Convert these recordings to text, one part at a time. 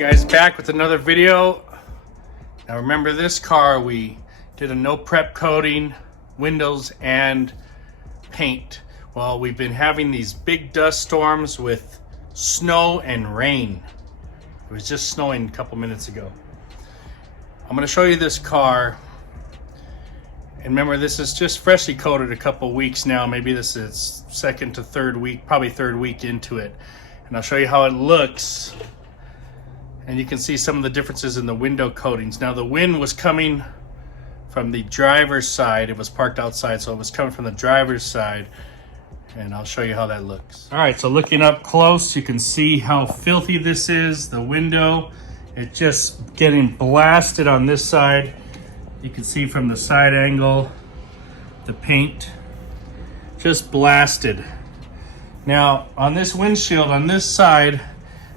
Guys, back with another video. Now remember this car, we did a no prep coating, windows and paint. Well, we've been having these big dust storms with snow and rain. It was just snowing a couple minutes ago. I'm going to show you this car. And remember, this is just freshly coated a couple weeks now. Maybe this is second to third week, probably third week into it. And I'll show you how it looks. And you can see some of the differences in the window coatings. Now the wind was coming from the driver's side. It was parked outside, so it was coming from the driver's side. And I'll show you how that looks. All right, so looking up close, you can see how filthy this is. The window, it's just getting blasted on this side. You can see from the side angle, the paint just blasted. Now on this windshield, on this side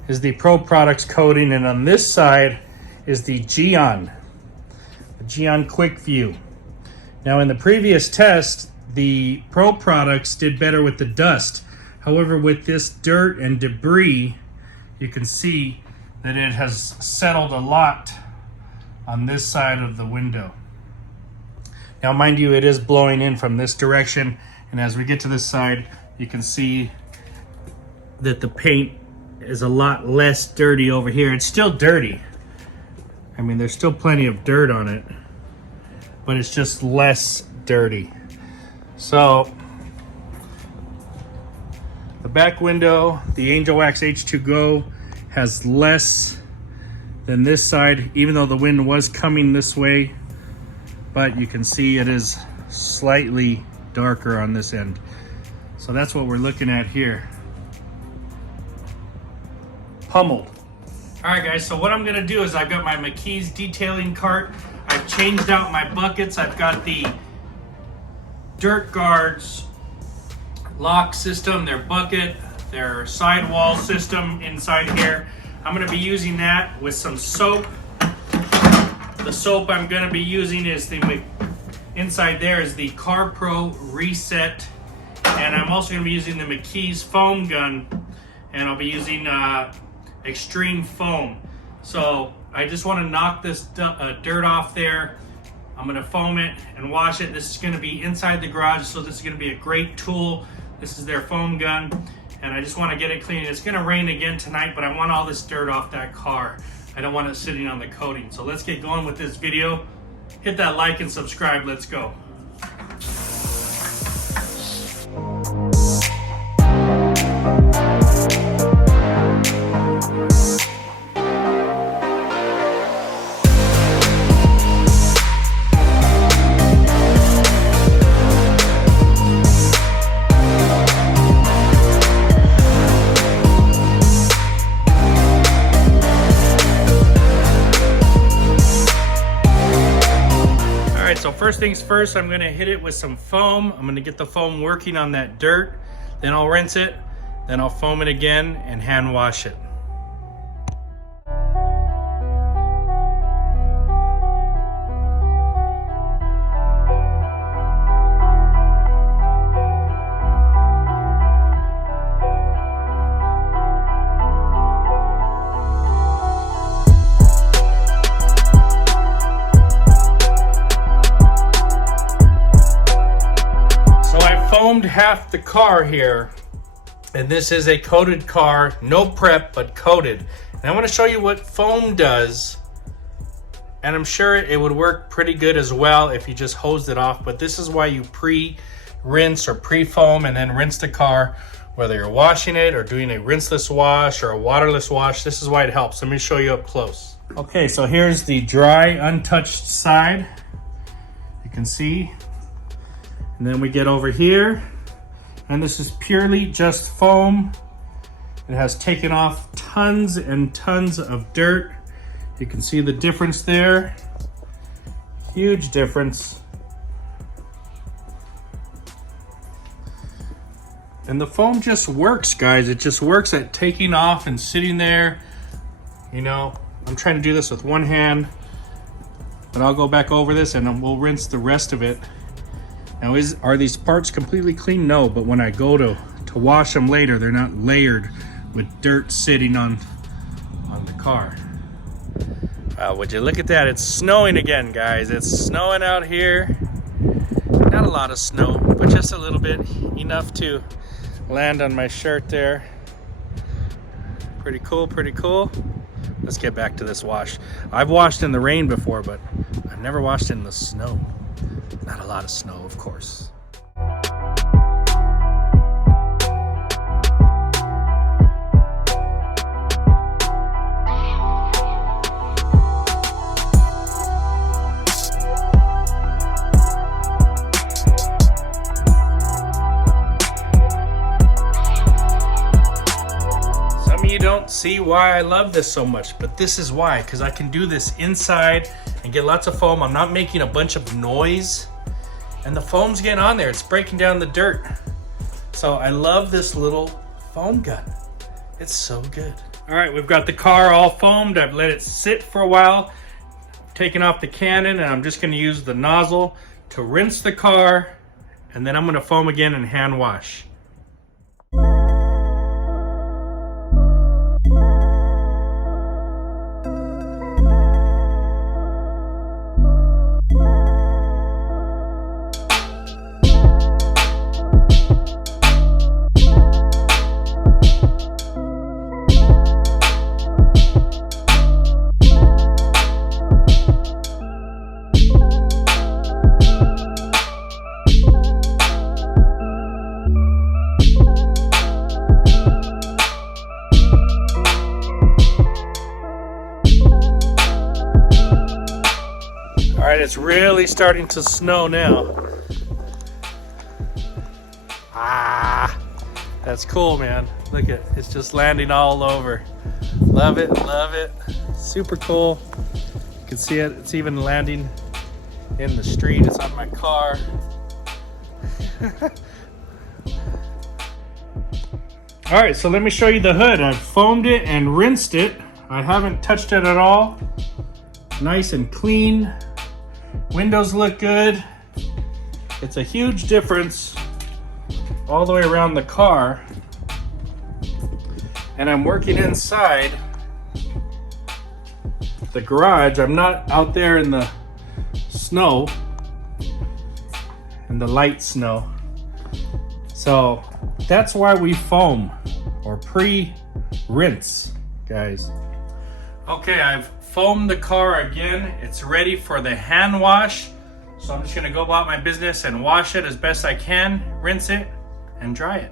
is the Pro Products coating, and on this side is the Gyeon Quick View. Now in the previous test, the Pro Products did better with the dust. However, with this dirt and debris, you can see that it has settled a lot on this side of the window. Now mind you, it is blowing in from this direction, and as we get to this side, you can see that the paint is a lot less dirty over here. It's still dirty. I mean, there's still plenty of dirt on it, but it's just less dirty. So the back window, the Angel Wax H2Go, has less than this side, even though the wind was coming this way, but you can see it is slightly darker on this end. So that's what we're looking at here. Pummeled. All right guys, so what I'm gonna do is I've got my McKee's detailing cart. I've changed out my buckets. I've got the Dirt Guards lock system, their bucket, their sidewall system inside here. I'm gonna be using that with some soap. The soap I'm gonna be using is inside there is the Car Pro Reset, and I'm also gonna be using the McKee's foam gun, and I'll be using extreme foam. So I just want to knock this dirt off there. I'm going to foam it and wash it. This is going to be inside the garage, so this is going to be a great tool. This is their foam gun, and I just want to get it clean. It's going to rain again tonight, but I want all this dirt off that car. I don't want it sitting on the coating. So let's get going with this video. Hit that like and subscribe. Let's go. So first things first, I'm gonna hit it with some foam. I'm gonna get the foam working on that dirt, then I'll rinse it, then I'll foam it again and hand wash it. Foamed half the car here, and this is a coated car, no prep but coated. And I want to show you what foam does, and I'm sure it would work pretty good as well if you just hosed it off, but this is why you pre-rinse or pre-foam and then rinse the car, whether you're washing it or doing a rinseless wash or a waterless wash. This is why it helps. Let me show you up close. Okay, so here's the dry, untouched side. You can see. And then we get over here, and this is purely just foam. It has taken off tons and tons of dirt. You can see the difference there. Huge difference. And the foam just works, guys. It just works at taking off and sitting there. You know, I'm trying to do this with one hand, but I'll go back over this and we'll rinse the rest of it. Now, are these parts completely clean? No, but when I go to wash them later, they're not layered with dirt sitting on the car. Would you look at that? It's snowing again, guys. It's snowing out here. Not a lot of snow, but just a little bit. Enough to land on my shirt there. Pretty cool, pretty cool. Let's get back to this wash. I've washed in the rain before, but I've never washed in the snow. Not a lot of snow, of course. You don't see why I love this so much, but this is why, because I can do this inside and get lots of foam. I'm not making a bunch of noise, and the foam's getting on there. It's breaking down the dirt. So I love this little foam gun. It's so good. All right, we've got the car all foamed. I've let it sit for a while. Taken off the cannon, and I'm just gonna use the nozzle to rinse the car, and then I'm gonna foam again and hand wash. All right, it's really starting to snow now. Ah, that's cool, man. Look at, it's just landing all over. Love it, love it. Super cool. You can see it, it's even landing in the street. It's on my car. All right, so let me show you the hood. I've foamed it and rinsed it. I haven't touched it at all. Nice and clean. Windows look good. It's a huge difference all the way around the car. And I'm working inside the garage. I'm not out there in the snow, in the light snow. So that's why we foam or pre-rinse, guys. Okay, I've foamed the car again. It's ready for the hand wash. So I'm just gonna go about my business and wash it as best I can, rinse it, and dry it.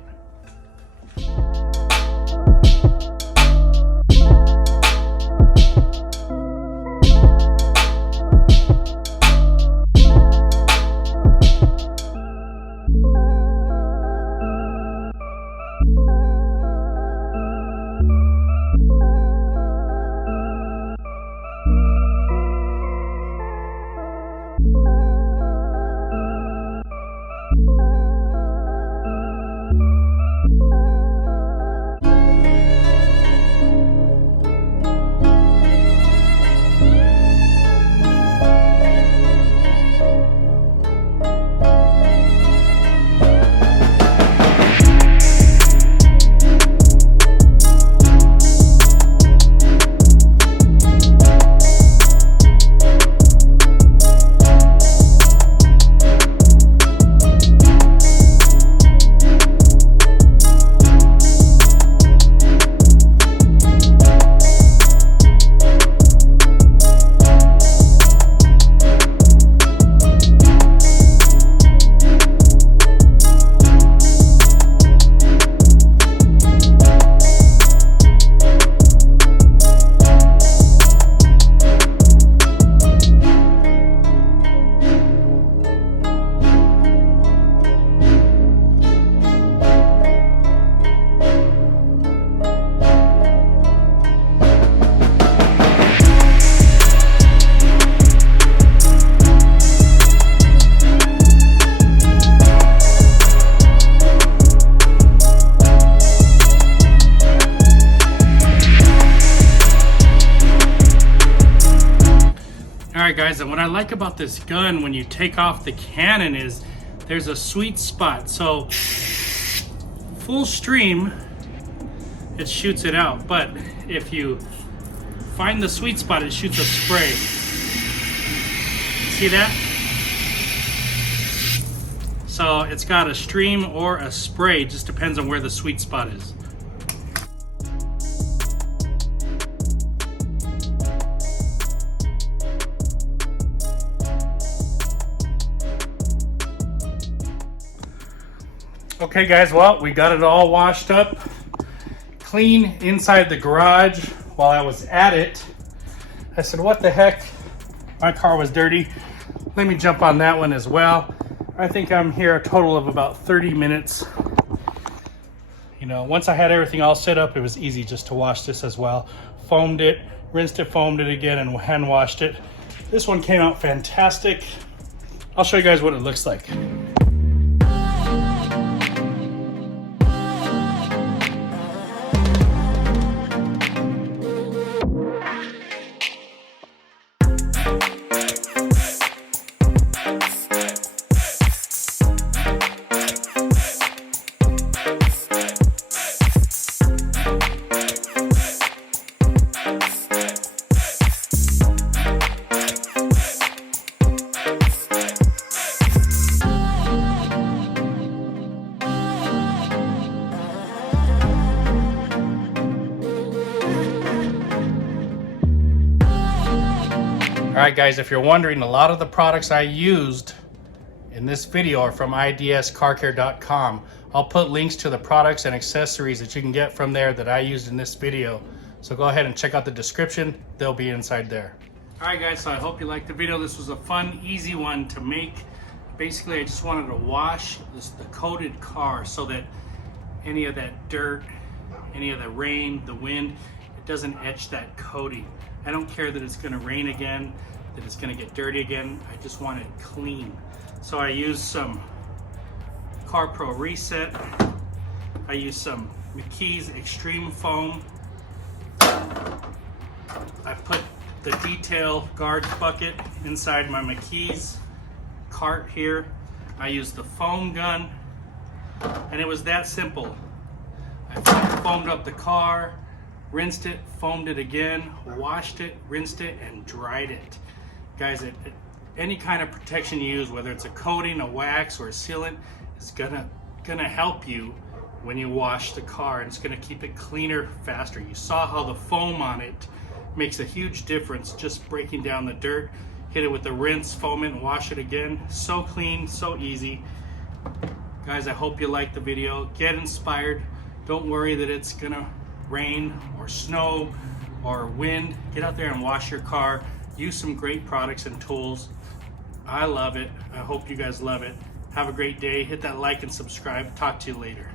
Alright guys, and what I like about this gun when you take off the cannon is there's a sweet spot. So full stream, it shoots it out. But if you find the sweet spot, it shoots a spray. See that? So it's got a stream or a spray, just depends on where the sweet spot is. Okay guys, well, we got it all washed up, clean inside the garage. While I was at it, I said, what the heck? My car was dirty. Let me jump on that one as well. I think I'm here a total of about 30 minutes. You know, once I had everything all set up, it was easy just to wash this as well. Foamed it, rinsed it, foamed it again, and hand washed it. This one came out fantastic. I'll show you guys what it looks like. Alright guys, if you're wondering, a lot of the products I used in this video are from idscarcare.com. I'll put links to the products and accessories that you can get from there that I used in this video. So go ahead and check out the description, they'll be inside there. Alright guys, so I hope you liked the video. This was a fun, easy one to make. Basically, I just wanted to wash the coated car so that any of that dirt, any of the rain, the wind, it doesn't etch that coating. I don't care that it's going to rain again, that it's going to get dirty again. I just want it clean. So I used some CarPro Reset. I used some McKee's Extreme Foam. I put the detail guards bucket inside my McKee's cart here. I used the foam gun, and it was that simple. I foamed up the car, rinsed it, foamed it again, washed it, rinsed it, and dried it. Guys, any kind of protection you use, whether it's a coating, a wax, or a sealant, is gonna help you when you wash the car, and it's gonna keep it cleaner faster. You saw how the foam on it makes a huge difference, just breaking down the dirt. Hit it with the rinse, foam it, and wash it again. So clean, so easy. Guys, I hope you liked the video. Get inspired. Don't worry that it's gonna rain or snow or wind. Get out there and wash your car. Use some great products and tools. I love it. I hope you guys love it. Have a great day. Hit that like and subscribe. Talk to you later.